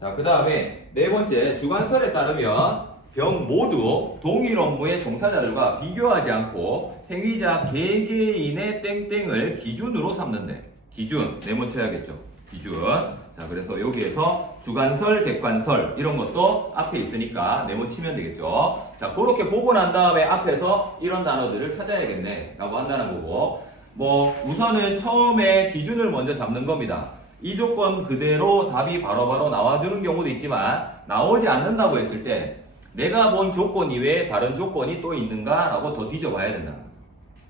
자, 그 다음에 네 번째, 주관설에 따르면 병 모두 동일 업무의 종사자들과 비교하지 않고 행위자 개개인의 땡땡을 기준으로 삼는데, 기준 네모쳐야겠죠. 기준. 자, 그래서 여기에서 주관설, 객관설 이런 것도 앞에 있으니까 네모치면 되겠죠. 자, 그렇게 보고 난 다음에 앞에서 이런 단어들을 찾아야겠네 라고 한다는 거고, 뭐 우선은 처음에 기준을 먼저 잡는 겁니다. 이 조건 그대로 답이 바로바로 나와주는 경우도 있지만 나오지 않는다고 했을 때 내가 본 조건 이외에 다른 조건이 또 있는가 라고 더 뒤져봐야 된다.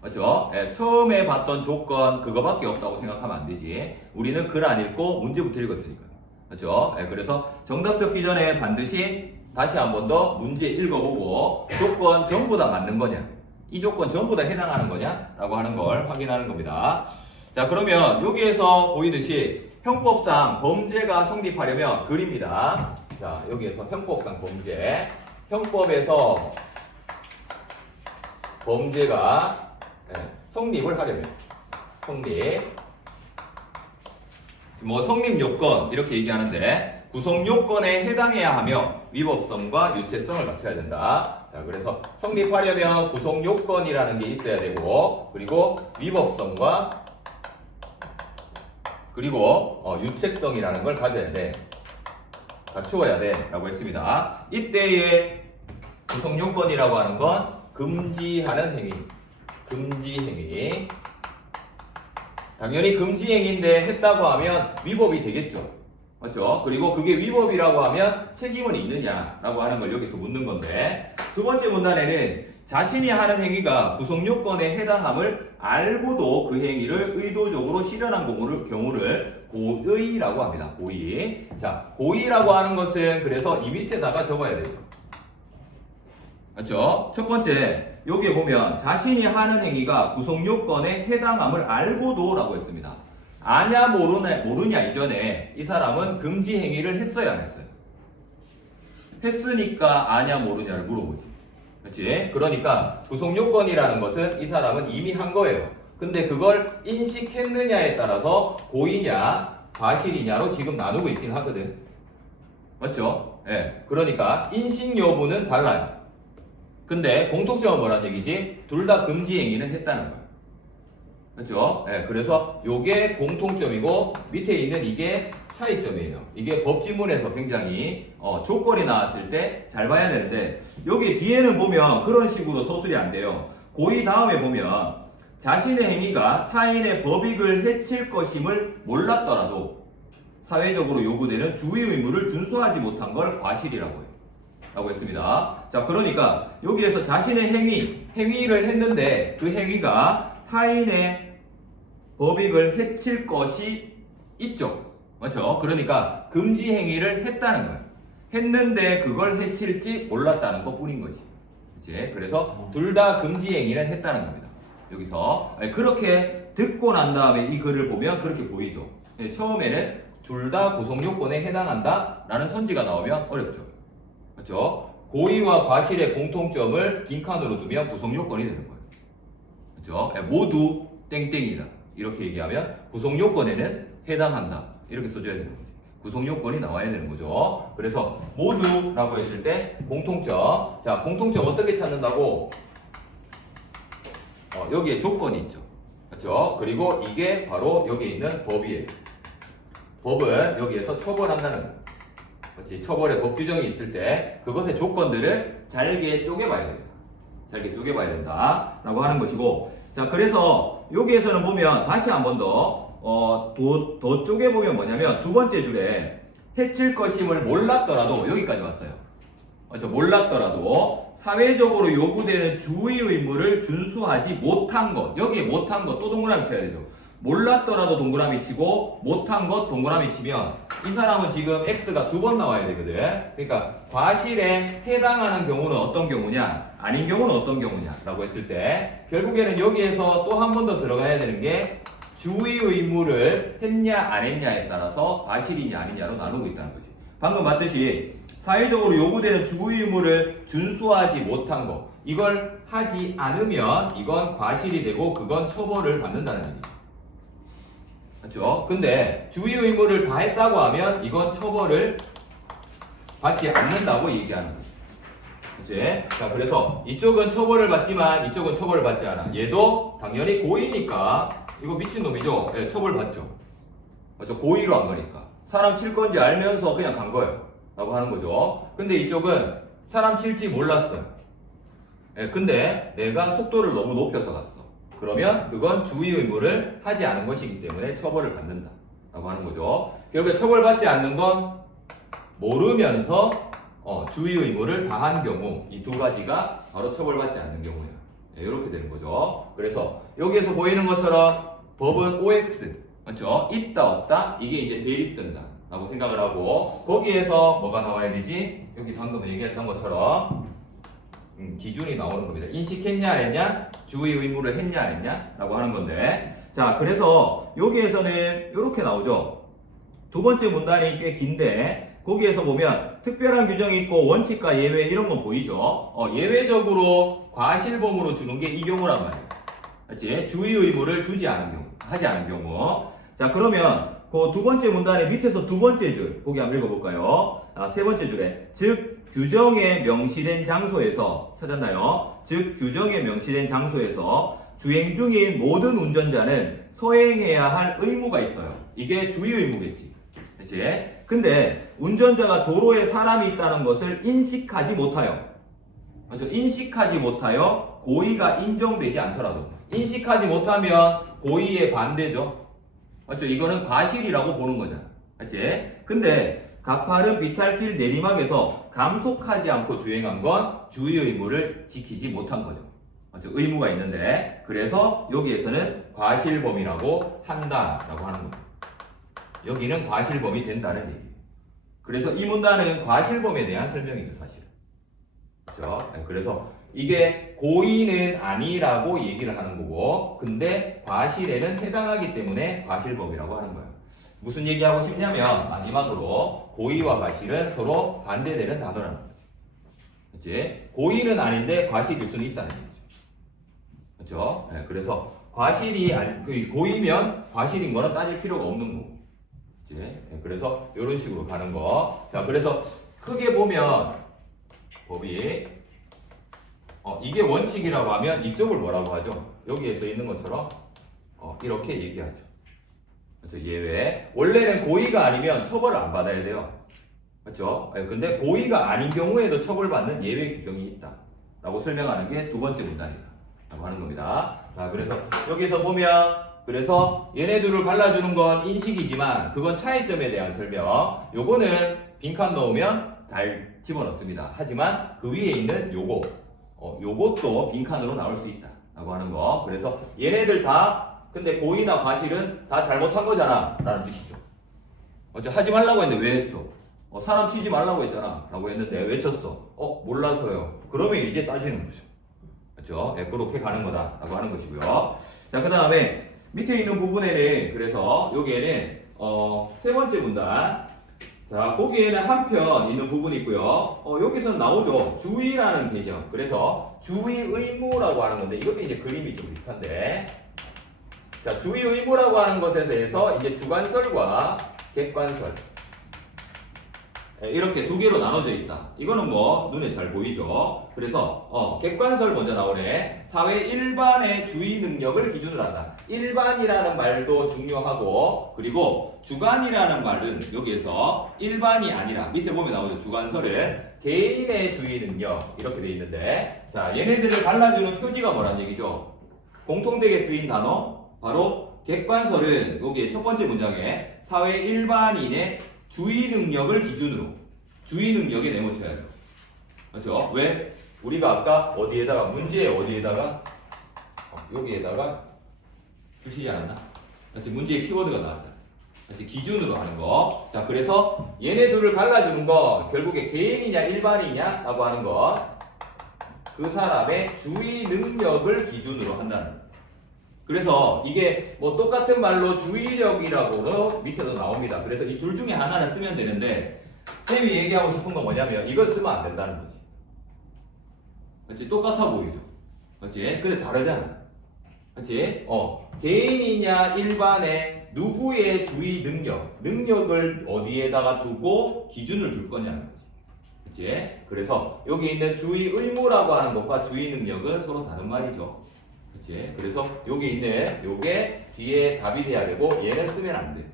맞죠? 예, 처음에 봤던 조건 그거밖에 없다고 생각하면 안 되지. 우리는 글 안 읽고 문제부터 읽었으니까. 맞죠? 예, 그래서 정답 적기 전에 반드시 다시 한 번 더 문제 읽어보고 조건 전부 다 맞는 거냐, 이 조건 전부 다 해당하는 거냐 라고 하는 걸 확인하는 겁니다. 자, 그러면 여기에서 보이듯이 형법상 범죄가 성립하려면 글입니다. 자, 여기에서 형법상 범죄, 형법에서 범죄가 성립을 하려면 성립, 뭐 성립 요건 이렇게 얘기하는데 구성 요건에 해당해야 하며 위법성과 유체성을 갖춰야 된다. 자, 그래서 성립하려면 구성 요건이라는 게 있어야 되고, 그리고 위법성과 그리고 유책성이라는 걸 가져야 돼. 갖추어야 돼 라고 했습니다. 이때의 구성 요건이라고 하는 건 금지하는 행위, 금지 행위. 당연히 금지 행위인데 했다고 하면 위법이 되겠죠. 맞죠? 그리고 그게 위법이라고 하면 책임은 있느냐라고 하는 걸 여기서 묻는 건데, 두 번째 문단에는 자신이 하는 행위가 구성 요건에 해당함을 알고도 그 행위를 의도적으로 실현한 경우를 고의라고 합니다. 고의. 자, 고의라고 하는 것은 그래서 이 밑에다가 적어야 돼요. 맞죠? 첫 번째, 여기에 보면 자신이 하는 행위가 구성 요건에 해당함을 알고도 라고 했습니다. 아냐 모르냐 이전에 이 사람은 금지 행위를 했어요, 안 했어요? 했으니까 아냐 모르냐를 물어보지. 그렇지? 그러니까 구성 요건이라는 것은 이 사람은 이미 한 거예요. 근데 그걸 인식했느냐에 따라서 고의냐 과실이냐로 지금 나누고 있긴 하거든. 맞죠? 예. 그러니까 인식 여부는 달라요. 근데 공통점은 뭐란 얘기지? 둘 다 금지 행위는 했다는 거야. 그렇죠? 예, 그래서 요게 공통점이고 밑에 있는 이게 차이점이에요. 이게 법지문에서 굉장히 조건이 나왔을 때 잘 봐야 되는데, 여기 뒤에는 보면 그런 식으로 서술이 안 돼요. 고의 다음에 보면 자신의 행위가 타인의 법익을 해칠 것임을 몰랐더라도 사회적으로 요구되는 주의 의무를 준수하지 못한 걸 과실이라고 해요. 라고 했습니다. 자, 그러니까 여기에서 자신의 행위를 했는데 그 행위가 타인의 법익을 해칠 것이 있죠. 맞죠? 그러니까 금지 행위를 했다는 거예요. 했는데 그걸 해칠지 몰랐다는 것 뿐인 거지. 그치? 그래서 둘 다 금지 행위를 했다는 겁니다. 여기서 그렇게 듣고 난 다음에 이 글을 보면 그렇게 보이죠. 처음에는 둘 다 구성 요건에 해당한다 라는 선지가 나오면 어렵죠. 그렇죠? 고의와 과실의 공통점을 빈칸으로 두면 구성 요건이 되는 거예요. 그렇죠? 모두 땡땡이다 이렇게 얘기하면 구성 요건에는 해당한다 이렇게 써줘야 되는 거지. 구성 요건이 나와야 되는 거죠. 그래서 모두라고 했을 때 공통점. 자, 공통점 어떻게 찾는다고? 여기에 조건이 있죠. 그렇죠? 그리고 이게 바로 여기 있는 법이에요. 법은 여기에서 처벌한다는 거예요. 그렇지? 처벌의 법 규정이 있을 때 그것의 조건들을 잘게 쪼개봐야 됩니다. 잘게 쪼개봐야 된다 라고 하는 것이고, 자, 그래서 여기에서는 보면 다시 한 번 더 쪼개보면 뭐냐면 두 번째 줄에 해칠 것임을 몰랐더라도 여기까지 왔어요. 그렇죠? 몰랐더라도 사회적으로 요구되는 주의 의무를 준수하지 못한 것, 여기에 못한 것 또 동그라미 쳐야 되죠. 몰랐더라도 동그라미 치고 못한 것 동그라미 치면 이 사람은 지금 X가 두 번 나와야 되거든. 그러니까 과실에 해당하는 경우는 어떤 경우냐, 아닌 경우는 어떤 경우냐 라고 했을 때 결국에는 여기에서 또 한 번 더 들어가야 되는 게 주의 의무를 했냐 안 했냐에 따라서 과실이냐 아니냐로 나누고 있다는 거지. 방금 봤듯이 사회적으로 요구되는 주의 의무를 준수하지 못한 거, 이걸 하지 않으면 이건 과실이 되고 그건 처벌을 받는다는 얘기죠. 그렇죠? 근데 주의 의무를 다 했다고 하면 이건 처벌을 받지 않는다고 얘기하는 거죠. 그치? 자, 그래서 이쪽은 처벌을 받지만 이쪽은 처벌을 받지 않아. 얘도 당연히 고의니까 이거 미친놈이죠? 예, 처벌받죠. 맞죠? 고의로 한 거니까. 사람 칠 건지 알면서 그냥 간 거예요. 라고 하는 거죠. 근데 이쪽은 사람 칠지 몰랐어요. 예, 근데 내가 속도를 너무 높여서 갔어. 그러면 그건 주의 의무를 하지 않은 것이기 때문에 처벌을 받는다. 라고 하는 거죠. 결국에 처벌받지 않는 건 모르면서 주의 의무를 다한 경우 이 두 가지가 바로 처벌받지 않는 경우야. 예, 이렇게 되는 거죠. 그래서 여기에서 보이는 것처럼 법은 OX 맞죠? 있다 없다 이게 이제 대립된다 라고 생각을 하고 거기에서 뭐가 나와야 되지? 여기 방금 얘기했던 것처럼 기준이 나오는 겁니다. 인식했냐 안 했냐? 주의 의무를 했냐 안 했냐? 라고 하는 건데 자 그래서 여기에서는 이렇게 나오죠. 두 번째 문단이 꽤 긴데 거기에서 보면 특별한 규정이 있고 원칙과 예외 이런 건 보이죠. 예외적으로 과실범으로 주는 게 이 경우란 말이에요. 맞지? 주의 의무를 주지 않은 경우, 하지 않은 경우. 자 그러면 그 두 번째 문단의 밑에서 두 번째 줄 거기 한번 읽어볼까요? 세 번째 줄에 즉 규정에 명시된 장소에서 찾았나요? 즉 규정에 명시된 장소에서 주행 중인 모든 운전자는 서행해야 할 의무가 있어요. 이게 주의 의무겠지. 그치? 근데 운전자가 도로에 사람이 있다는 것을 인식하지 못하여 맞죠? 인식하지 못하여 고의가 인정되지 않더라도 인식하지 못하면 고의의 반대죠. 맞죠? 이거는 과실이라고 보는 거잖아. 맞지? 근데 가파른 비탈길 내리막에서 감속하지 않고 주행한 건 주의 의무를 지키지 못한 거죠. 맞죠? 의무가 있는데 그래서 여기에서는 과실범이라고 한다라고 하는 겁니다. 여기는 과실범이 된다는 얘기예요. 그래서 이 문단은 과실범에 대한 설명입니다. 사실. 그렇죠? 그래서 이게 고의는 아니라고 얘기를 하는 거고 근데 과실에는 해당하기 때문에 과실범이라고 하는 거예요. 무슨 얘기하고 싶냐면 마지막으로 고의와 과실은 서로 반대되는 단어라는 거죠. 그렇지? 고의는 아닌데 과실일 수는 있다는 얘기죠. 그렇죠? 네, 그래서 과실이 고의면 과실인 거는 따질 필요가 없는 거고. 그렇지? 네, 그래서 이런 식으로 가는 거. 자, 그래서 크게 보면 법이 이게 원칙이라고 하면 이쪽을 뭐라고 하죠? 여기에 써 있는 것처럼 이렇게 얘기하죠. 그렇죠? 예외. 원래는 고의가 아니면 처벌을 안 받아야 돼요. 그렇죠? 근데 고의가 아닌 경우에도 처벌받는 예외 규정이 있다. 라고 설명하는 게 두 번째 문단이다. 라고 하는 겁니다. 자, 그래서 여기서 보면 그래서 얘네들을 갈라주는 건 인식이지만 그건 차이점에 대한 설명. 요거는 빈칸 넣으면 잘 집어넣습니다. 하지만 그 위에 있는 요것도 빈칸으로 나올 수 있다. 라고 하는 거. 그래서 얘네들 다 근데 고의나 과실은 다 잘못한 거잖아. 라는 뜻이죠. 하지 말라고 했는데 왜 했어? 사람 치지 말라고 했잖아. 라고 했는데 왜 쳤어? 몰라서요. 그러면 이제 따지는 거죠. 그렇죠? 네, 그렇게 가는 거다. 라고 하는 것이고요. 자, 그 다음에 밑에 있는 부분에는 그래서 여기에는 세 번째 문단. 자, 거기에는 한 편 있는 부분이 있고요. 여기서는 나오죠. 주의라는 개념. 그래서 주의 의무라고 하는 건데 이것도 이제 그림이 좀 비슷한데 자, 주의 의무라고 하는 것에 대해서 이제 주관설과 객관설 이렇게 두 개로 나눠져 있다. 이거는 뭐 눈에 잘 보이죠. 그래서 객관설 먼저 나오네. 사회 일반의 주의 능력을 기준으로 한다. 일반이라는 말도 중요하고 그리고 주관이라는 말은 여기에서 일반이 아니라 밑에 보면 나오죠. 주관설을 개인의 주의 능력 이렇게 돼 있는데 자 얘네들을 갈라주는 표지가 뭐란 얘기죠. 공통되게 쓰인 단어 바로 객관설은 여기에 첫 번째 문장에 사회 일반인의 주의 능력을 기준으로 주의 능력에 네모쳐야죠. 그렇죠? 왜? 우리가 아까 어디에다가 문제 어디에다가 여기에다가 주시지 않았나? 그렇지? 문제의 키워드가 나왔잖아. 그렇지? 기준으로 하는 거. 자, 그래서 얘네들을 갈라주는 거 결국에 개인이냐 일반이냐 라고 하는 거 그 사람의 주의 능력을 기준으로 한다는 거. 그래서 이게 뭐 똑같은 말로 주의력이라고도 밑에도 나옵니다. 그래서 이 둘 중에 하나는 쓰면 되는데 쌤이 얘기하고 싶은 건 뭐냐면 이걸 쓰면 안 된다는 거지. 그렇지? 똑같아 보이죠? 그렇지? 근데 다르잖아. 그렇지? 개인이냐 일반의 누구의 주의 능력을 어디에다가 두고 기준을 둘 거냐는 거지. 그치? 그래서 여기 있는 주의 의무라고 하는 것과 주의 능력은 서로 다른 말이죠. 그치? 그래서 여기 있는 요게 뒤에 답이 돼야 되고 얘는 쓰면 안 돼.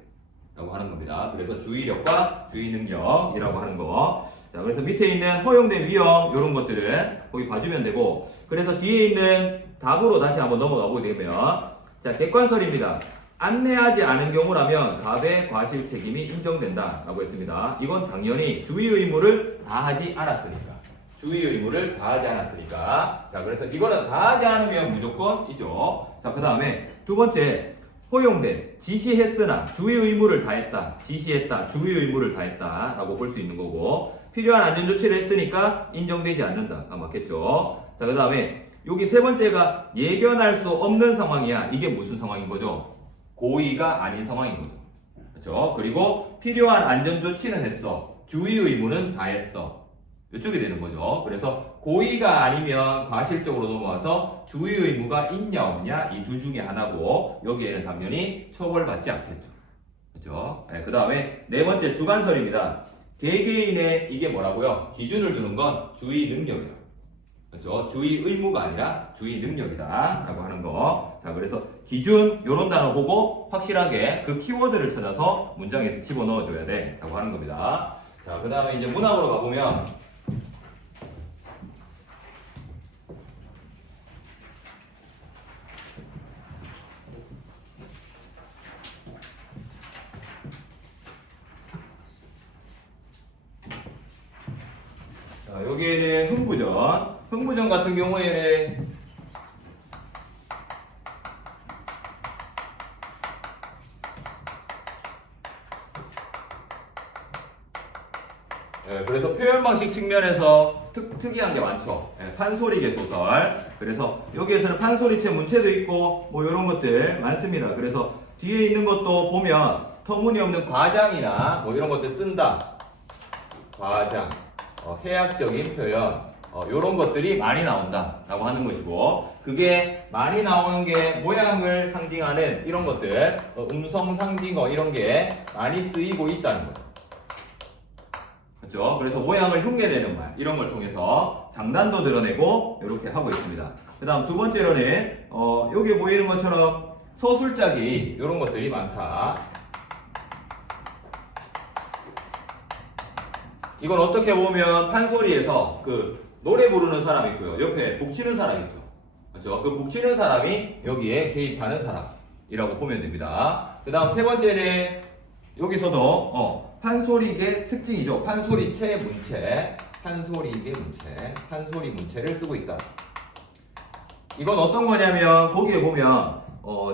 라고 하는 겁니다. 그래서 주의력과 주의 능력이라고 하는 거. 자, 그래서 밑에 있는 허용된 위험 이런 것들은 거기 봐주면 되고, 그래서 뒤에 있는 답으로 다시 한번 넘어가 보게 되면, 자, 객관설입니다. 안내하지 않은 경우라면 갑의 과실 책임이 인정된다 라고 했습니다. 이건 당연히 주의 의무를 다하지 않았으니까. 주의 의무를 다하지 않았으니까. 자, 그래서 이거는 다하지 않으면 무조건이죠. 자, 그 다음에 두 번째, 허용된 지시했으나 주의 의무를 다했다. 지시했다. 주의 의무를 다했다. 라고 볼 수 있는 거고, 필요한 안전조치를 했으니까 인정되지 않는다. 아, 맞겠죠? 자, 그 다음에 여기 세 번째가 예견할 수 없는 상황이야. 이게 무슨 상황인 거죠? 고의가 아닌 상황인 거죠. 그렇죠? 그리고 필요한 안전조치는 했어. 주의 의무는 다했어. 이쪽이 되는 거죠. 그래서 고의가 아니면 과실적으로 넘어와서 주의 의무가 있냐 없냐 이 둘 중에 하나고, 여기에는 당연히 처벌받지 않겠죠. 그렇죠? 네, 그 다음에 네 번째 주관설입니다. 개개인의 이게 뭐라고요? 기준을 두는 건 주의 능력이다. 그렇죠? 주의 의무가 아니라 주의 능력이다 라고 하는 거. 자, 그래서 기준 요런 단어 보고 확실하게 그 키워드를 찾아서 문장에서 집어넣어 줘야 돼 라고 하는 겁니다. 자, 그 다음에 이제 문학으로 가보면, 자, 여기에는 흥부전. 흥부전 같은 경우에는 그래서 표현 방식 측면에서 특이한 게 많죠. 판소리계 소설. 그래서 여기에서는 판소리체 문체도 있고 뭐 이런 것들 많습니다. 그래서 뒤에 있는 것도 보면 터무니없는 과장이나 뭐 이런 것들 쓴다. 과장, 해학적인 표현, 이런 것들이 많이 나온다라고 하는 것이고, 그게 많이 나오는 게 모양을 상징하는 이런 것들, 음성 상징어 이런 게 많이 쓰이고 있다는 거죠. 그렇죠? 그래서 모양을 흉내내는 말 이런 걸 통해서 장단도 드러내고 이렇게 하고 있습니다. 그 다음 두 번째로는 여기 보이는 것처럼 서술짜기 이런 것들이 많다. 이건 어떻게 보면 판소리에서 그 노래 부르는 사람 있고요, 옆에 북치는 사람 있죠. 그렇죠? 그 북치는 사람이 여기에 개입하는 사람이라고 보면 됩니다. 그 다음 세 번째는 여기서도 판소리계 특징이죠. 판소리체 문체, 판소리계 문체, 판소리 문체를 쓰고 있다. 이건 어떤 거냐면 거기에 보면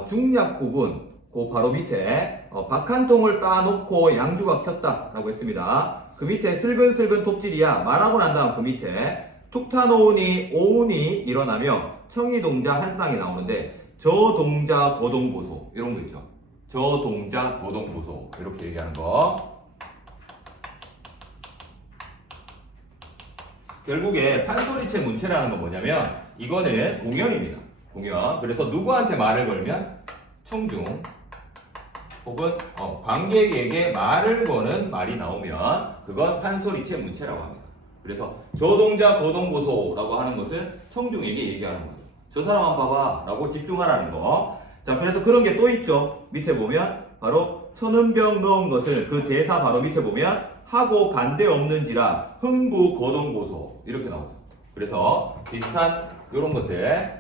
중약 부분 그 바로 밑에 박 한 통을 따놓고 양주가 켰다라고 했습니다. 그 밑에 슬근슬근 톱질이야. 말하고 난 다음 그 밑에 툭타노우니 오운이 일어나며 청이동자 한 쌍이 나오는데 저동자 거동보소 이런 거 있죠. 저동자 거동보소 이렇게 얘기하는 거. 결국에 판소리체 문체라는 건 뭐냐면 이거는 공연입니다. 공연. 그래서 누구한테 말을 걸면 청중 혹은 관객에게 말을 거는 말이 나오면 그건 판소리체 문체라고 합니다. 그래서 저동자 거동보소라고 하는 것은 청중에게 얘기하는 거예요. 저 사람 한번 봐봐 라고 집중하라는 거. 자, 그래서 그런 게 또 있죠. 밑에 보면 바로 천은병 넣은 것을 그 대사 바로 밑에 보면 하고 간대 없는지라 흥부 거동보소 이렇게 나오죠. 그래서 비슷한 이런 것들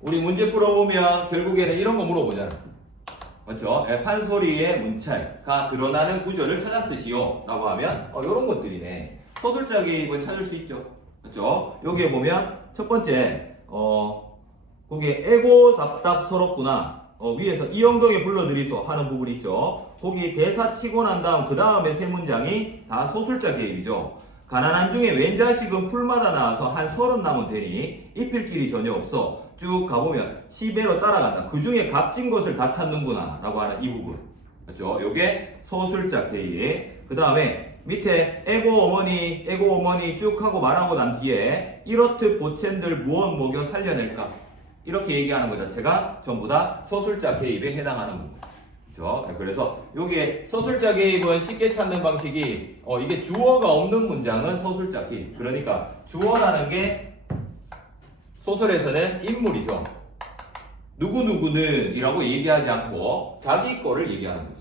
우리 문제 풀어보면 결국에는 이런 거 물어보잖아. 맞죠? 판소리의 문체가 드러나는 구조를 찾아 쓰시오 라고 하면 이런 것들이네. 서술자 개입은 찾을 수 있죠. 맞죠? 여기에 보면 첫 번째 거기에 애고 답답 서럽구나 위에서 이영덕에 불러들이소 하는 부분 있죠. 거기 대사 치고 난 다음 그 다음에 세 문장이 다 소술자 개입이죠. 가난한 중에 웬 자식은 풀마다 나와서 한 30 남은 되니 입힐 길이 전혀 없어. 쭉 가보면 시배로 따라간다. 그 중에 값진 것을 다 찾는구나 라고 하는 이 부분. 그렇죠? 요게 소술자 개입. 그 다음에 밑에 애고 어머니 쭉 하고 말하고 난 뒤에 이렇듯 보챈들 무엇 먹여 살려낼까 이렇게 얘기하는 것 자체가 전부 다 소술자 개입에 해당하는 부분. 그렇죠? 그래서 여기에 서술자 개입은 쉽게 찾는 방식이 이게 주어가 없는 문장은 서술자 개입. 그러니까 주어라는 게 소설에서는 인물이죠. 누구누구는 이라고 얘기하지 않고 자기 거를 얘기하는 거죠.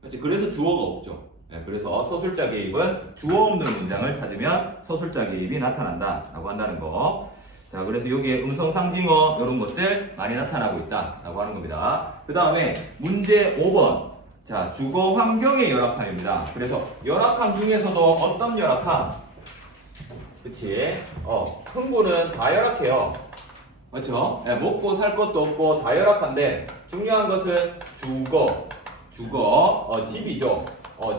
그렇지? 그래서 주어가 없죠. 그래서 서술자 개입은 주어 없는 문장을 찾으면 서술자 개입이 나타난다 라고 한다는 거. 자, 그래서 여기에 음성상징어 이런 것들 많이 나타나고 있다 라고 하는 겁니다. 그 다음에 문제 5번. 자, 주거 환경의 열악함입니다. 그래서 열악함 중에서도 어떤 열악함? 그치? 흥부는 다 열악해요. 그렇죠? 먹고 살 것도 없고 다 열악한데 중요한 것은 집이죠.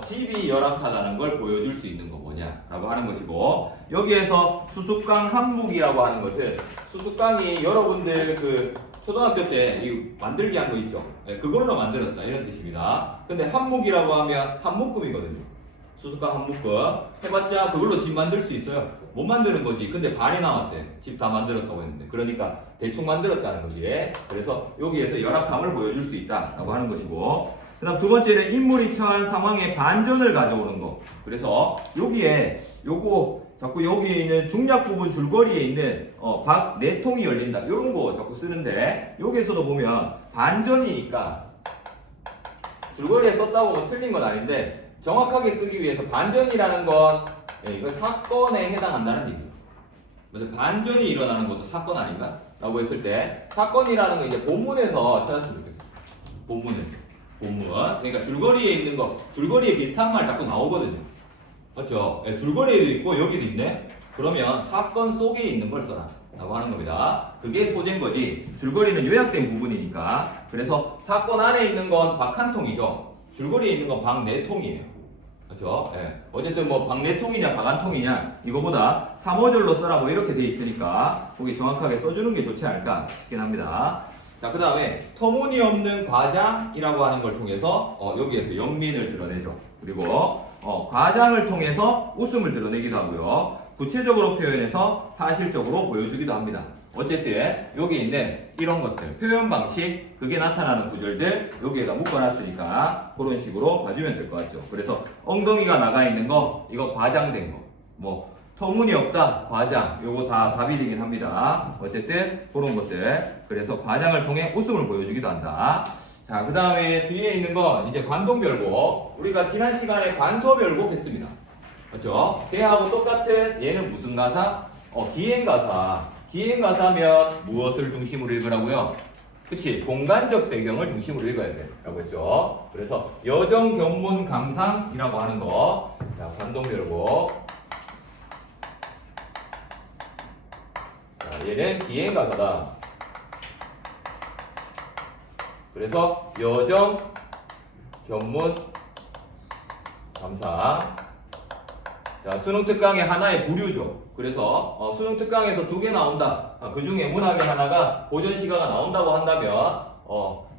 집이 열악하다는 걸 보여줄 수 있는 거 뭐냐라고 하는 것이고, 여기에서 수수깡 한묵이라고 하는 것은 수수깡이 여러분들 그 초등학교 때 이 만들기 한 거 있죠. 그걸로 만들었다 이런 뜻입니다. 근데 한묵이라고 하면 한 묶음이거든요. 수수깡 한 묶음 해봤자 그걸로 집 만들 수 있어요. 못 만드는 거지. 근데 반이 남았대. 집 다 만들었다고 했는데. 그러니까 대충 만들었다는 거지. 그래서 여기에서 열악함을 보여줄 수 있다라고 하는 것이고, 그 다음 두 번째는 인물이 처한 상황에 반전을 가져오는 거. 그래서 여기에 요거 자꾸 여기에 있는 중략 부분 줄거리에 있는 박 네 통이 열린다 이런 거 자꾸 쓰는데, 여기에서도 보면 반전이니까 줄거리에 썼다고 뭐 틀린 건 아닌데 정확하게 쓰기 위해서 반전이라는 건 이거 사건에 해당한다는 얘기예요. 그래서 반전이 일어나는 것도 사건 아닌가? 라고 했을 때 사건이라는 거 이제 본문에서 찾았으면 좋겠어요. 본문. 그러니까 줄거리에 있는 거, 줄거리에 비슷한 말 자꾸 나오거든요. 맞죠? 줄거리에도 있고 여기도 있네? 그러면 사건 속에 있는 걸 써라 라고 하는 겁니다. 그게 소재인 거지. 줄거리는 요약된 부분이니까. 그래서 사건 안에 있는 건 박 한 통이죠. 줄거리에 있는 건 박 네 통이에요. 그렇죠? 어쨌든 뭐 박 네 통이냐 박 한 통이냐 이거보다 3어절로 써라 뭐 이렇게 돼 있으니까 거기 정확하게 써주는 게 좋지 않을까 싶긴 합니다. 자, 그 다음에 터무니없는 과장이라고 하는 걸 통해서 여기에서 영민을 드러내죠. 그리고 과장을 통해서 웃음을 드러내기도 하고요. 구체적으로 표현해서 사실적으로 보여주기도 합니다. 어쨌든 여기 있는 이런 것들, 표현 방식, 그게 나타나는 구절들 여기에다 묶어놨으니까 그런 식으로 봐주면 될 것 같죠. 그래서 엉덩이가 나가 있는 거, 이거 과장된 거, 뭐 터무니없다, 과장, 요거 다 답이 되긴 합니다. 어쨌든 그런 것들. 그래서 과장을 통해 웃음을 보여주기도 한다. 자, 그 다음에 뒤에 있는 건 이제 관동별곡. 우리가 지난 시간에 관서별곡 했습니다. 그렇죠? 걔하고 똑같은 얘는 무슨 가사? 기행가사. 기행가사면 무엇을 중심으로 읽으라고요? 그치? 공간적 배경을 중심으로 읽어야 돼. 라고 했죠. 그래서 여정, 견문, 감상이라고 하는 거. 자, 관동별곡. 얘는 기행가사다. 그래서 여정, 견문, 감상. 자, 수능 특강의 하나의 부류죠. 그래서 수능 특강에서 2개 나온다. 그 중에 문학의 하나가 고전 시가가 나온다고 한다면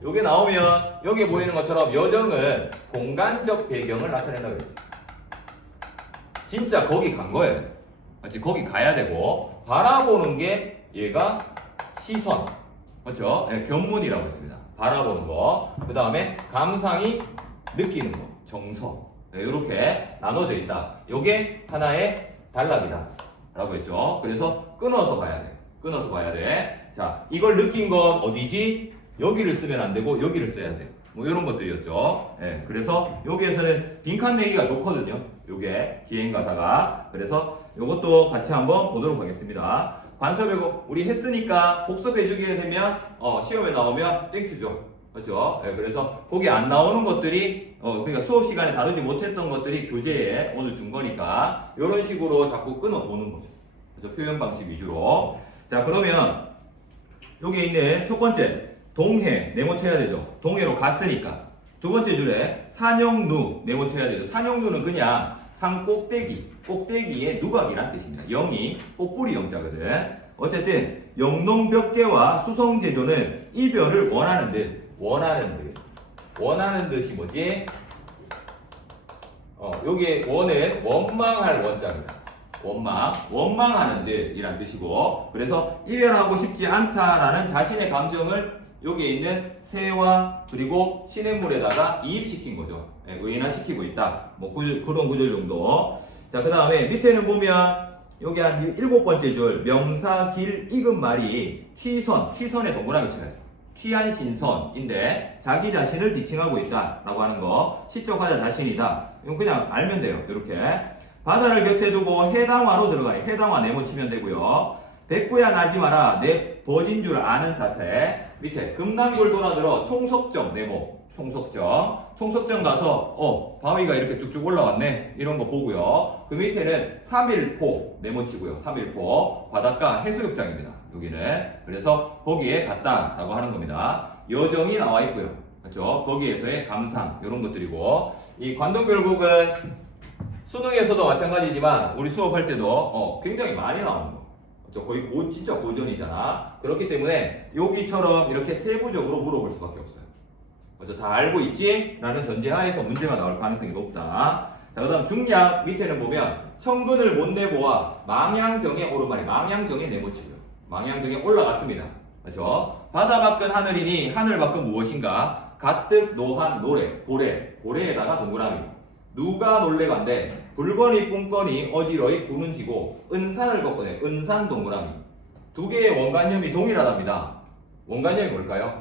요게 나오면 여기에 보이는 것처럼 여정은 공간적 배경을 나타낸다고 했어요. 진짜 거기 간 거예요. 맞지? 거기 가야 되고 바라보는 게 얘가 시선. 그렇죠? 견문이라고 했습니다. 바라보는 거. 그 다음에 감상이 느끼는 거. 정서. 이렇게 나눠져 있다. 요게 하나의 단락이다. 라고 했죠. 그래서 끊어서 봐야 돼. 끊어서 봐야 돼. 자, 이걸 느낀 건 어디지? 여기를 쓰면 안 되고 여기를 써야 돼. 뭐 이런 것들이었죠. 그래서 여기에서는 빈칸 내기가 좋거든요. 요게 기행가사가. 그래서 요것도 같이 한번 보도록 하겠습니다. 관서별곡 우리 했으니까 복습해주게 되면 시험에 나오면 땡큐죠. 그렇죠? 그래서 거기 안 나오는 것들이 그러니까 수업 시간에 다루지 못했던 것들이 교재에 오늘 준 거니까 이런 식으로 자꾸 끊어 보는 거죠. 그렇죠? 표현 방식 위주로. 자, 그러면 여기 있는 첫 번째 동해 네모쳐야 되죠. 동해로 갔으니까. 두 번째 줄에 산영루 네모쳐야 되죠. 산영루는 그냥 산 꼭대기, 꼭대기의 누각이란 뜻입니다. 영이 꽃뿌리 영자거든. 어쨌든 영농벽계와 수성제조는 이별을 원하는 듯. 원하는 듯이 뭐지? 여기에 원은 원망할 원자입니다. 원망하는 듯 이란 뜻이고, 그래서 이별하고 싶지 않다라는 자신의 감정을 여기에 있는 세와 그리고 시냇물에다가 이입시킨 거죠. 예, 의인화시키고 있다. 뭐 그런 구절 정도. 자, 그 다음에 밑에는 보면 여기 한 7번째 줄 명사 길 익은 말이 취선에 동그라미 쳐야죠. 취한 신선인데 자기 자신을 지칭하고 있다라고 하는 거. 시적하자 자신이다. 이건 그냥 알면 돼요. 이렇게 바다를 곁에 두고 해당화로 들어가니 해당화 네모 치면 되고요. 백구야 나지 마라 내 버진 줄 아는 탓에 밑에 금난골 돌아들어 총석정 네모 총석정 가서 바위가 이렇게 쭉쭉 올라왔네 이런 거 보고요. 그 밑에는 3일포 네모 치고요. 3일포 바닷가 해수욕장입니다. 여기는 그래서 거기에 갔다라고 하는 겁니다. 여정이 나와 있고요. 그렇죠? 거기에서의 감상 이런 것들이고 이 관동별곡은 수능에서도 마찬가지지만 우리 수업할 때도 굉장히 많이 나오는 거. 그렇죠? 거의 진짜 고전이잖아. 그렇기 때문에 여기처럼 이렇게 세부적으로 물어볼 수밖에 없어요. 그렇죠? 다 알고 있지? 라는 전제하에서 문제가 나올 가능성이 높다. 자, 그 다음 중량 밑에는 보면 천근을 못 내보아 망향정에 오른말이 망향정에 네모치고요. 망향정에 올라갔습니다. 그렇죠? 바다 밖은 하늘이니 하늘 밖은 무엇인가? 가뜩 노한 고래에다가 동그라미. 누가 놀래간데 불거니 뿜거니 어지러이 구는 지고 은산을 걷거네 은산 동그라미. 두 개의 원관념이 동일하답니다. 원관념이 뭘까요?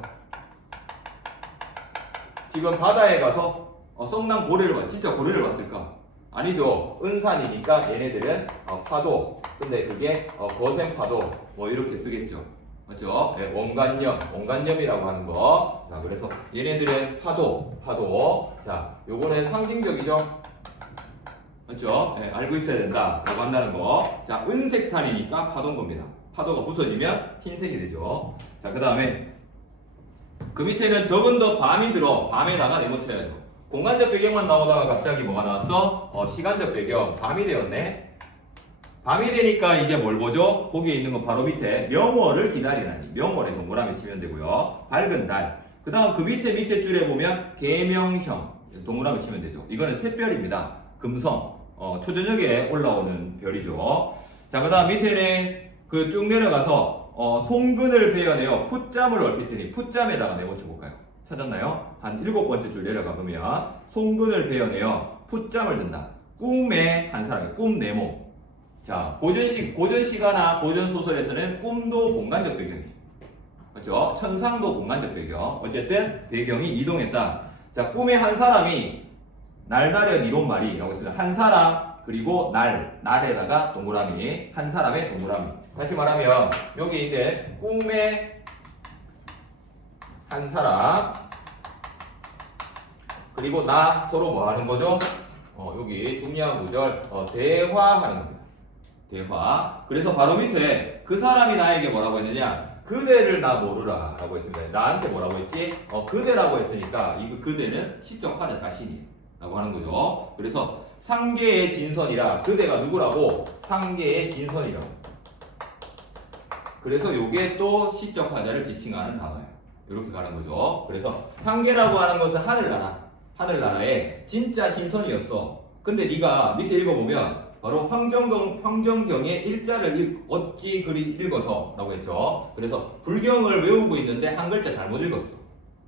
지금 바다에 가서 썩난 고래를 진짜 고래를 봤을까? 아니죠. 은산이니까 얘네들은 파도. 근데 그게 거센 파도 뭐 이렇게 쓰겠죠. 맞죠? 네, 원관념이라고 하는 거. 자, 그래서 얘네들은 파도. 자, 요거는 상징적이죠? 맞죠? 네, 알고 있어야 된다라고 한다는 거. 자, 은색산이니까 파도인 겁니다. 파도가 부서지면 흰색이 되죠. 자, 그 다음에 그 밑에는 적은 더 밤이 들어 밤에다가 네모쳐야죠. 공간적 배경만 나오다가 갑자기 뭐가 나왔어? 시간적 배경 밤이 되었네. 밤이 되니까 이제 뭘 보죠? 거기에 있는 건 바로 밑에 명월을 기다리라니 명월에 동그라미 치면 되고요. 밝은 달. 그 다음 그 밑에 줄에 보면 계명형 동그라미 치면 되죠. 이거는 샛별입니다. 금성 초저녁에 올라오는 별이죠. 자, 그 다음 밑에는 그 쭉 내려가서 송근을 베어내어 풋잠을 얼핏더니 풋잠에다가 네모쳐 볼까요? 찾았나요? 한 7번째 줄 내려가 보면 송근을 베어내어 풋잠을 든다. 꿈의 한 사람이 꿈 네모. 자, 고전시가나 고전소설에서는 꿈도 공간적 배경이죠. 그렇죠? 천상도 공간적 배경. 어쨌든 배경이 이동했다. 자, 꿈의 한 사람이 날다련 이론말이라고 했습니다. 한 사람 그리고 날에다가 동그라미. 한 사람의 동그라미. 다시 말하면 여기 있는 꿈의 한 사람 그리고 나 서로 뭐 하는 거죠? 여기 중요한 구절 대화하는 겁니다. 대화. 그래서 바로 밑에 그 사람이 나에게 뭐라고 했느냐? 그대를 나 모르라 라고 했습니다. 나한테 뭐라고 했지? 그대라고 했으니까 이 그대는 시적하자 자신이 라고 하는 거죠. 그래서 상계의 진선이라 그대가 누구라고? 상계의 진선이라고. 그래서 요게 또 시적하자를 지칭하는 단어예요. 이렇게 가는 거죠. 그래서 상계라고 하는 것은 하늘나라의 진짜 신선이었어. 근데 네가 밑에 읽어보면 바로 황정경의 일자를 어찌 그리 읽어서 라고 했죠. 그래서 불경을 외우고 있는데 한 글자 잘못 읽었어.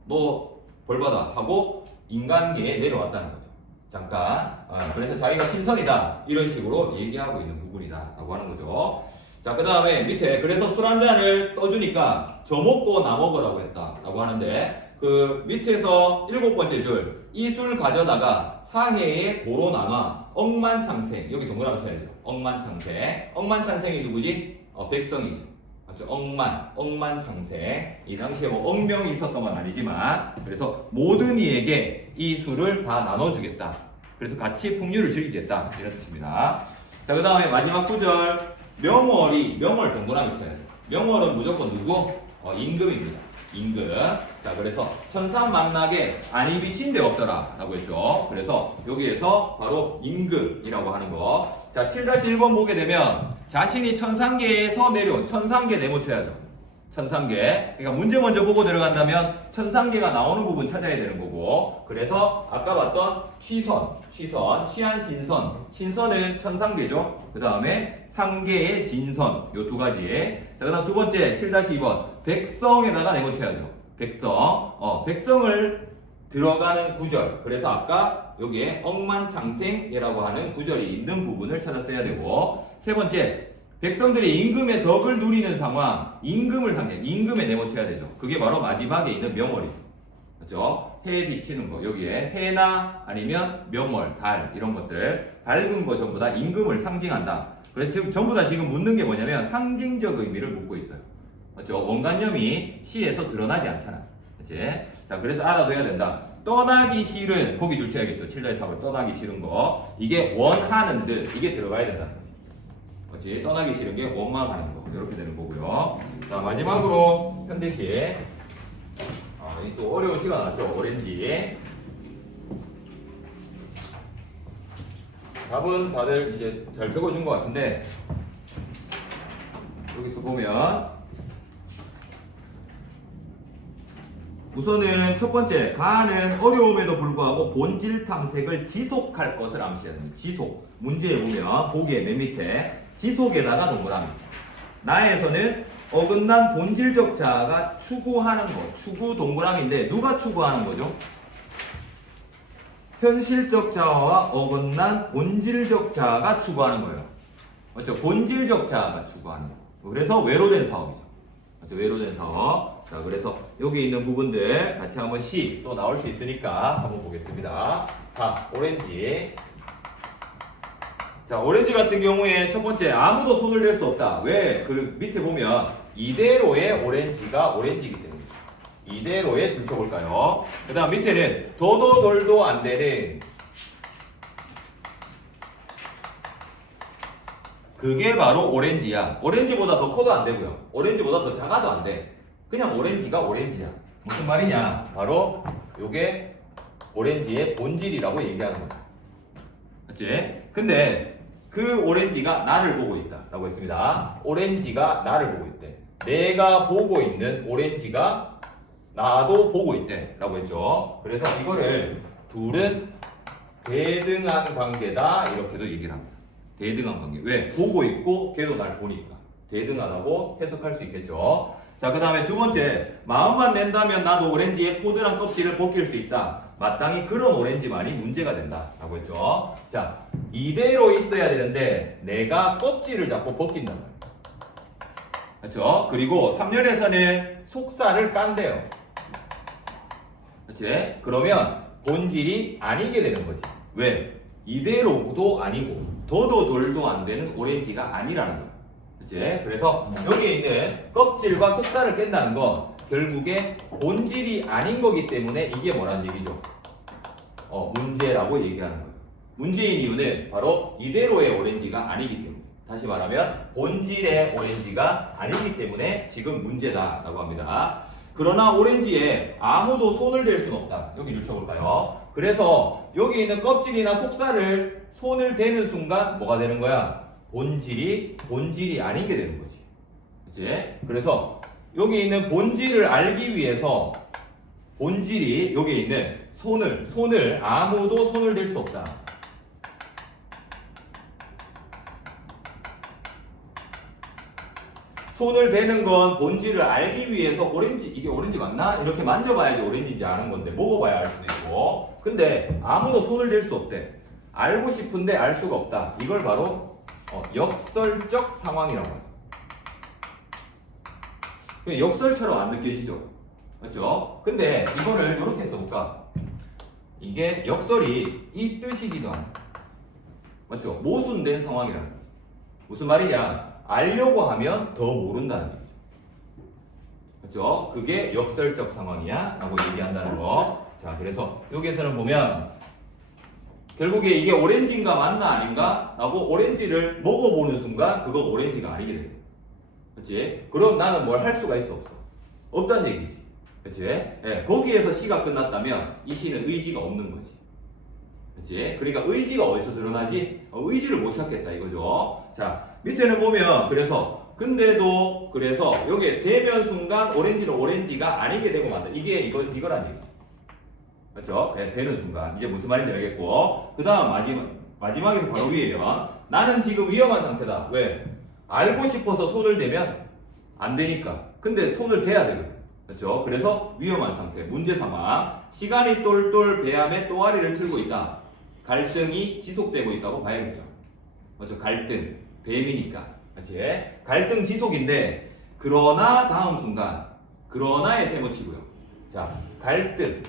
너 벌받아 하고 인간계에 내려왔다는 거죠. 잠깐. 그래서 자기가 신선이다 이런 식으로 얘기하고 있는 부분이다 라고 하는 거죠. 자, 그 다음에 밑에 그래서 술 한 잔을 떠주니까 저 먹고 나 먹으라고 했다 라고 하는데 그 밑에서 7번째 줄 이 술 가져다가 사해에 고로 나눠 억만창생 여기 동그라미 쳐야 돼요. 억만창생이 누구지? 백성이죠. 맞죠? 억만창생. 이 당시에 뭐 억명이 있었던 건 아니지만 그래서 모든 이에게 이 술을 다 나눠주겠다. 그래서 같이 풍류를 즐기겠다 이런 뜻입니다. 자, 그 다음에 마지막 구절 명월 동그라미 쳐야 돼요. 명월은 무조건 누구? 임금입니다. 임금. 자, 그래서 천상 만나게 아니 비친 데 없더라 라고 했죠. 그래서 여기에서 바로 임금이라고 하는 거. 자, 7-1번 보게 되면 자신이 천상계에서 내려온 천상계 네모쳐야죠. 천상계. 그러니까 문제 먼저 보고 들어간다면 천상계가 나오는 부분 찾아야 되는 거고. 그래서 아까 봤던 취한 신선은 천상계죠. 그 다음에 상계의 진선 요 두 가지. 자, 그 다음 두 번째 7-2번 백성에다가 네모쳐야죠. 백성을 들어가는 구절. 그래서 아까 여기에 억만장생이라고 하는 구절이 있는 부분을 찾았어야 되고, 세 번째, 백성들이 임금의 덕을 누리는 상황, 임금을 상징, 임금에 네모쳐야 되죠. 그게 바로 마지막에 있는 명월이죠. 그렇죠? 해 비치는 거, 여기에 해나 아니면 명월, 달 이런 것들 밝은 거 전부 다 임금을 상징한다. 그래서 지금 전부 다 지금 묻는 게 뭐냐면 상징적 의미를 묻고 있어요. 그렇죠? 원관념이 시에서 드러나지 않잖아. 그렇지? 자, 그래서 알아둬야 된다. 떠나기 싫은, 거기 줄쳐야겠죠. 7-4번 떠나기 싫은 거. 이게 원하는 듯, 이게 들어가야 된다는 거지. 그렇지? 떠나기 싫은 게 원망하는 거. 이렇게 되는 거고요. 자, 마지막으로 현대시. 또 어려운 시가 나왔죠. 오렌지. 답은 다들 이제 잘 적어준 것 같은데, 여기서 보면 우선은 첫 번째, 가는 어려움에도 불구하고 본질 탐색을 지속할 것을 암시해야 됩니다. 지속. 문제에 보면 보기에 맨 밑에 지속에다가 동그라미. 나에서는 어긋난 본질적 자아가 추구하는 것. 추구 동그라미인데 누가 추구하는 거죠? 현실적 자아와 어긋난 본질적 자아가 추구하는 거예요. 맞죠? 본질적 자아가 추구하는 거. 그래서 외로된 사업이죠. 맞죠? 외로된 사업. 자, 그래서 여기 있는 부분들 같이 한번 시 또 나올 수 있으니까 한번 보겠습니다. 자, 오렌지. 자, 오렌지 같은 경우에 첫 번째, 아무도 손을 댈 수 없다. 왜? 그 밑에 보면 이대로의 오렌지가 오렌지이기 때문이죠. 이대로에 줄쳐볼까요? 그 다음 밑에는 더도 덜도 안 되는, 그게 바로 오렌지야. 오렌지보다 더 커도 안 되고요. 오렌지보다 더 작아도 안 돼. 그냥 오렌지가 오렌지야. 무슨 말이냐? 바로 요게 오렌지의 본질이라고 얘기하는 거야. 맞지? 근데 그 오렌지가 나를 보고 있다 라고 했습니다. 오렌지가 나를 보고 있대. 내가 보고 있는 오렌지가 나도 보고 있대 라고 했죠. 그래서 이거를 둘은 대등한 관계다 이렇게도 얘기를 합니다. 대등한 관계. 왜? 보고 있고 걔도 날 보니까 대등하다고 해석할 수 있겠죠. 자, 그 다음에 두 번째, 마음만 낸다면 나도 오렌지의 포들한 껍질을 벗길 수 있다. 마땅히 그런 오렌지만이 문제가 된다 라고 했죠. 자, 이대로 있어야 되는데 내가 껍질을 잡고 벗긴단 말이에요. 그렇죠? 그리고 3년에서는 속살을 깐대요. 그렇지? 그러면 본질이 아니게 되는 거지. 왜? 이대로도 아니고 더도 덜도 안 되는 오렌지가 아니라는 거야. 그렇지? 그래서 여기에 있는 껍질과 속살을 깬다는 건 결국에 본질이 아닌 거기 때문에 이게 뭐라는 얘기죠? 문제라고 얘기하는 거예요. 문제인 이유는 바로 이대로의 오렌지가 아니기 때문에. 다시 말하면 본질의 오렌지가 아니기 때문에 지금 문제다라고 합니다. 그러나 오렌지에 아무도 손을 댈 수는 없다. 여기 줄쳐볼까요? 그래서 여기 있는 껍질이나 속살을 손을 대는 순간 뭐가 되는 거야? 본질이 아닌 게 되는 거지. 그치? 그래서 여기 있는 본질을 알기 위해서 본질이 여기 있는 손을 아무도 손을 댈 수 없다. 손을 대는 건 본질을 알기 위해서 이게 오렌지 맞나? 이렇게 만져봐야지 오렌지인지 아는 건데 먹어봐야 알 수도 있고. 근데 아무도 손을 댈 수 없대. 알고 싶은데 알 수가 없다. 이걸 바로 역설적 상황이라고 해요. 역설처럼 안 느껴지죠? 맞죠? 근데 이거를 이렇게 써볼까? 이게 역설이 이 뜻이기도 하네. 맞죠? 모순된 상황이라는 거죠. 무슨 말이냐? 알려고 하면 더 모른다는 얘기죠. 그렇죠? 그게 역설적 상황이야 라고 얘기한다는 거. 자, 그래서 여기에서는 보면 결국에 이게 오렌지인가 맞나 아닌가 라고 오렌지를 먹어보는 순간 그거 오렌지가 아니게 됩니다. 그렇지? 그럼 나는 뭘 할 수가 있어? 없어? 없다는 얘기지. 그렇지? 네, 거기에서 시가 끝났다면 이 시는 의지가 없는 거지. 그렇지? 그러니까 의지가 어디서 드러나지? 의지를 못 찾겠다 이거죠. 자, 밑에는 보면 그래서 여기에 대면 순간 오렌지는 오렌지가 아니게 되고 만다. 이거란 얘기죠. 그렇죠? 네, 되는 순간 이제 무슨 말인지 알겠고, 그 다음 마지막에서 바로 위에요. 나는 지금 위험한 상태다. 왜? 알고 싶어서 손을 대면 안 되니까. 근데 손을 대야 되거든. 그렇죠? 그래서 위험한 상태, 문제 상황. 시간이 똘똘 배암에 또아리를 틀고 있다. 갈등이 지속되고 있다고 봐야겠죠. 맞죠? 갈등, 뱀이니까. 그렇지? 갈등 지속인데 그러나 다음 순간 그러나에 세모치고요. 자, 갈등이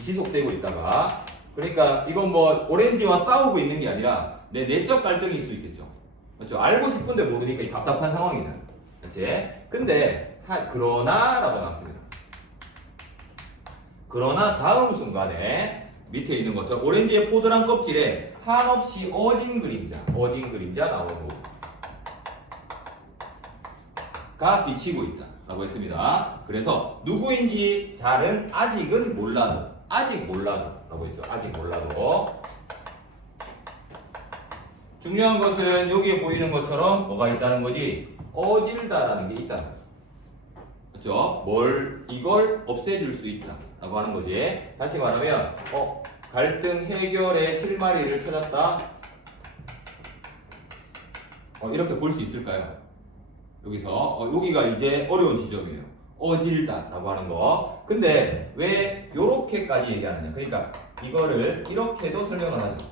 지속되고 있다가 그러니까 이건 뭐 오렌지와 싸우고 있는 게 아니라 내 내적 갈등일 수 있겠죠. 맞죠? 알고 싶은데 모르니까 이 답답한 상황이잖아요. 그렇지? 근데 그러나라고 나왔습니다. 그러나 다음 순간에 밑에 있는 것처럼 오렌지의 포들한 껍질에 한없이 어진 그림자 나오고 가 비치고 있다 라고 했습니다. 그래서 누구인지 잘은 아직은 몰라도 라고 했죠. 아직 몰라도. 중요한 것은 여기에 보이는 것처럼 뭐가 있다는 거지? 어질다라는 게 있다는 거죠. 그렇죠? 이걸 없애줄 수 있다 라고 하는 거지. 다시 말하면 갈등 해결의 실마리를 찾았다. 이렇게 볼 수 있을까요? 여기서 여기가 이제 어려운 지점이에요. 어질다 라고 하는 거. 근데 왜 요렇게까지 얘기하느냐. 그러니까 이거를 이렇게도 설명을 하죠.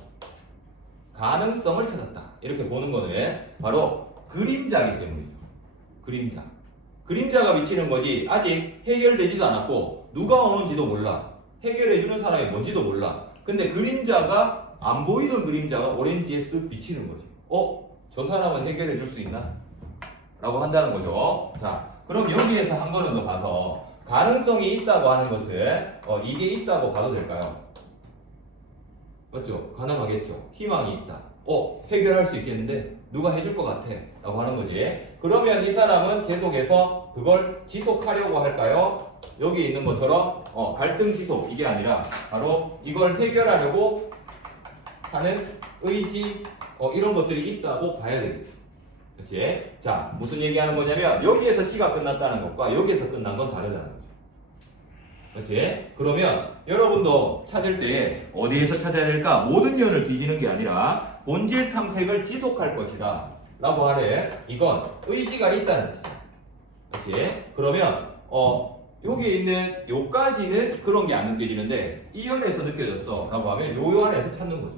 가능성을 찾았다. 이렇게 보는 거는 바로 그림자이기 때문이죠. 그림자가 미치는 거지 아직 해결되지도 않았고 누가 오는지도 몰라. 해결해주는 사람이 뭔지도 몰라. 근데 그림자가 안 보이던 그림자가 오렌지에 쓱 비치는 거지. 저 사람은 해결해줄 수 있나? 라고 한다는 거죠. 자, 그럼 여기에서 한 걸음 더 가서 가능성이 있다고 하는 것은 이게 있다고 봐도 될까요? 맞죠? 가능하겠죠. 희망이 있다. 해결할 수 있겠는데 누가 해줄 것 같아 라고 하는 거지. 그러면 이 사람은 계속해서 그걸 지속하려고 할까요? 여기 있는 것처럼 갈등 지속 이게 아니라 바로 이걸 해결하려고 하는 의지 이런 것들이 있다고 봐야 되겠죠. 그렇지? 자, 무슨 얘기하는 거냐면 여기에서 시가 끝났다는 것과 여기에서 끝난 건 다르다는 거죠. 그렇지? 그러면 여러분도 찾을 때 어디에서 찾아야 될까? 모든 년을 뒤지는 게 아니라 본질 탐색을 지속할 것이다 라고 하는 이건 의지가 있다는 뜻이죠. 그렇지? 그러면 여기에 있는 요까지는 그런 게 안 느껴지는데 이 연에서 느껴졌어 라고 하면 요 안에서 찾는 거죠.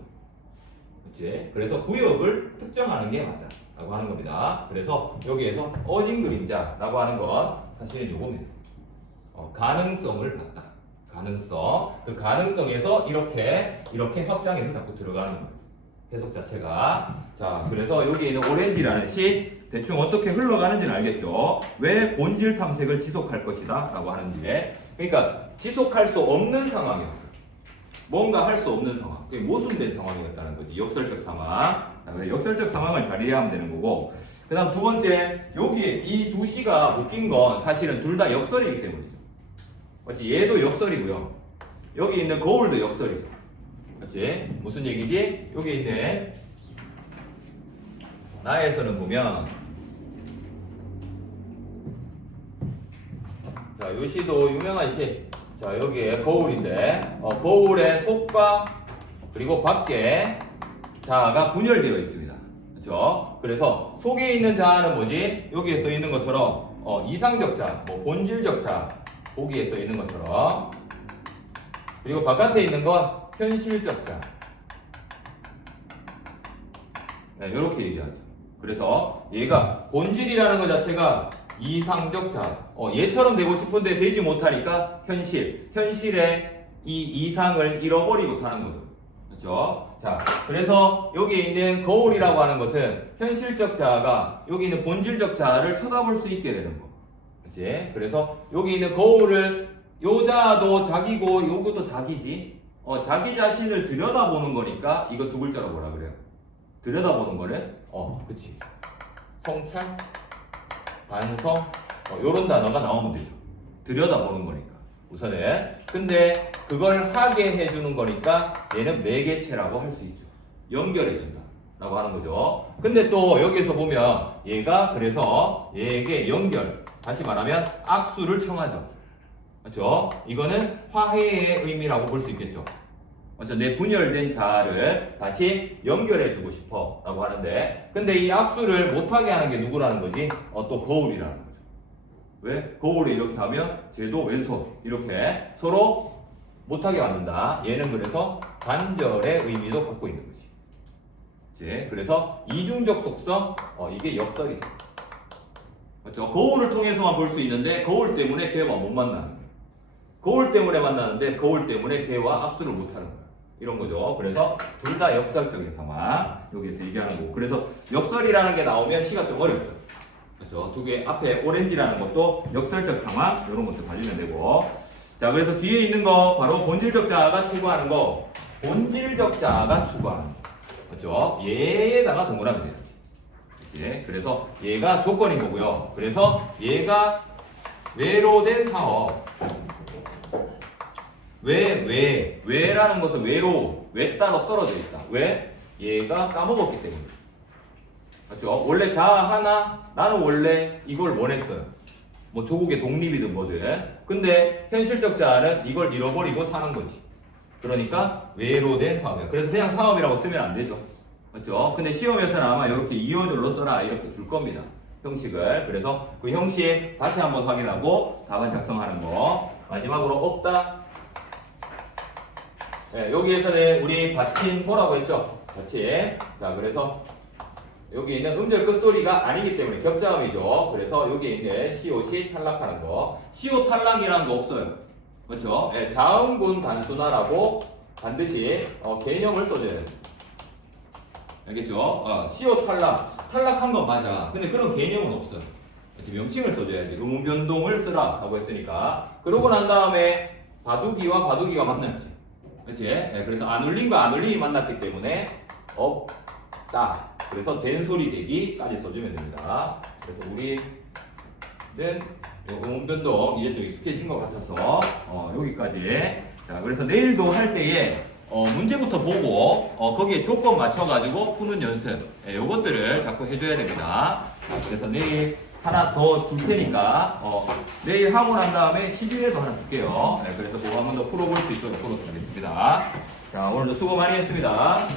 그렇지? 그래서 구역을 특정하는 게 맞다 라고 하는 겁니다. 그래서 여기에서 어진 그림자라고 하는 건 사실은 요겁니다. 가능성을 봤다. 가능성. 그 가능성에서 이렇게 확장해서 자꾸 들어가는 거예요. 해석 자체가. 자, 그래서 여기 있는 오렌지라는 시 대충 어떻게 흘러가는지는 알겠죠? 왜 본질 탐색을 지속할 것이다 라고 하는지. 그러니까 지속할 수 없는 상황이었어요. 뭔가 할 수 없는 상황. 그게 모순된 상황이었다는 거지. 역설적 상황. 자, 그래서 역설적 상황을 잘 이해하면 되는 거고. 그 다음 두 번째, 여기 이 두 시가 묶인 건 사실은 둘 다 역설이기 때문이죠. 맞지? 얘도 역설이고요. 여기 있는 거울도 역설이죠. 맞지? 무슨 얘기지? 여기 있는 나에서는 보면 자, 요 시도 유명한 시. 자, 여기에 거울인데 거울의 속과 그리고 밖에 자아가 분열되어 있습니다. 그렇죠? 그래서 속에 있는 자아는 뭐지? 여기에 써 있는 것처럼 이상적 자, 본질적 자 보기에 써 있는 것처럼 그리고 바깥에 있는 건 현실적 자. 네, 이렇게 얘기하죠. 그래서 얘가 본질이라는 것 자체가 이상적 자. 얘처럼 되고 싶은데 되지 못하니까 현실의 이 이상을 잃어버리고 사는 거죠. 그렇죠? 자, 그래서 여기 있는 거울이라고 하는 것은 현실적 자아가 여기 있는 본질적 자아를 쳐다볼 수 있게 되는 거. 그렇지? 그래서 여기 있는 거울을 요 자아도 자기고 요것도 자기지. 자기 자신을 들여다보는 거니까 이거 두 글자로 뭐라 그래요? 들여다보는 거는 그치. 성찰, 반성, 요런 단어가 나오면 되죠. 들여다보는 거니까. 우선은. 근데 그걸 하게 해주는 거니까 얘는 매개체라고 할 수 있죠. 연결해준다. 라고 하는 거죠. 근데 또 여기서 보면 얘가 그래서 얘에게 다시 말하면 악수를 청하죠. 그렇죠? 이거는 화해의 의미라고 볼 수 있겠죠. 맞죠? 내 분열된 자아를 다시 연결해주고 싶어 라고 하는데 근데 이 악수를 못하게 하는 게 누구라는 거지? 또 거울이라는 거죠. 왜? 거울을 이렇게 하면 쟤도 왼손 이렇게 서로 못하게 만든다. 얘는 그래서 관절의 의미도 갖고 있는 거지. 그치? 그래서 이중적 속성, 이게 역설이죠. 맞죠? 거울을 통해서만 볼 수 있는데 거울 때문에 걔와 못 만나는 거야. 거울 때문에 만나는데 거울 때문에 걔와 압수를 못하는 거야. 이런 거죠. 그래서 둘 다 역설적인 상황 여기에서 얘기하는 거고. 그래서 역설이라는 게 나오면 시가 좀 어렵죠. 그렇죠? 두 개 앞에 오렌지라는 것도 역설적 상황 이런 것도 가지면 되고. 자, 그래서 뒤에 있는 거 바로 본질적 자아가 추구하는 거. 본질적 자아가 추구하는 거. 그렇죠? 얘에다가 동그라미 돼야지. 그렇지? 그래서 얘가 조건인 거고요. 그래서 얘가 외로된 사업. 왜라는 것은 왜 따로 떨어져 있다. 왜? 얘가 까먹었기 때문에. 맞죠? 원래 자아 하나, 나는 원래 이걸 원했어요. 뭐 조국의 독립이든 뭐든. 근데 현실적 자아는 이걸 잃어버리고 사는 거지. 그러니까 외로된 사업이야. 그래서 그냥 사업이라고 쓰면 안 되죠. 맞죠? 근데 시험에서는 아마 이렇게 이어절로 써라 이렇게 줄 겁니다. 형식을. 그래서 그 형식 다시 한번 확인하고 답안 작성하는 거. 마지막으로 없다. 네, 여기에서는 우리 받침 뭐라고 했죠? 받침. 자, 그래서 여기 있는 음절 끝소리가 아니기 때문에 겹자음이죠. 그래서 여기 있는 시옷이 탈락하는 거. 시옷 탈락이라는 거 없어요. 그렇죠? 네, 자음군 단순화라고 반드시 개념을 써줘야 돼요. 알겠죠? 시옷 탈락한 건 맞아. 근데 그런 개념은 없어요. 명칭을 써줘야지. 의문 변동을 쓰라 라고 했으니까. 그러고 난 다음에 바둑이와 바둑이가 만났지. 그렇지? 네, 그래서 안 울림과 안 울림이 만났기 때문에 없다. 그래서 된소리 대기까지 써주면 됩니다. 그래서 우리는 의문 변동 이제 좀 익숙해진 것 같아서 여기까지. 자, 그래서 내일도 할 때에 문제부터 보고 거기에 조건 맞춰가지고 푸는 연습. 요것들을 자꾸 해줘야 됩니다. 자, 그래서 내일 하나 더 줄 테니까 내일 하고 난 다음에 10일에도 하나 줄게요. 그래서 그거 한 번 더 풀어볼 수 있도록 하겠습니다. 자, 오늘도 수고 많이 했습니다.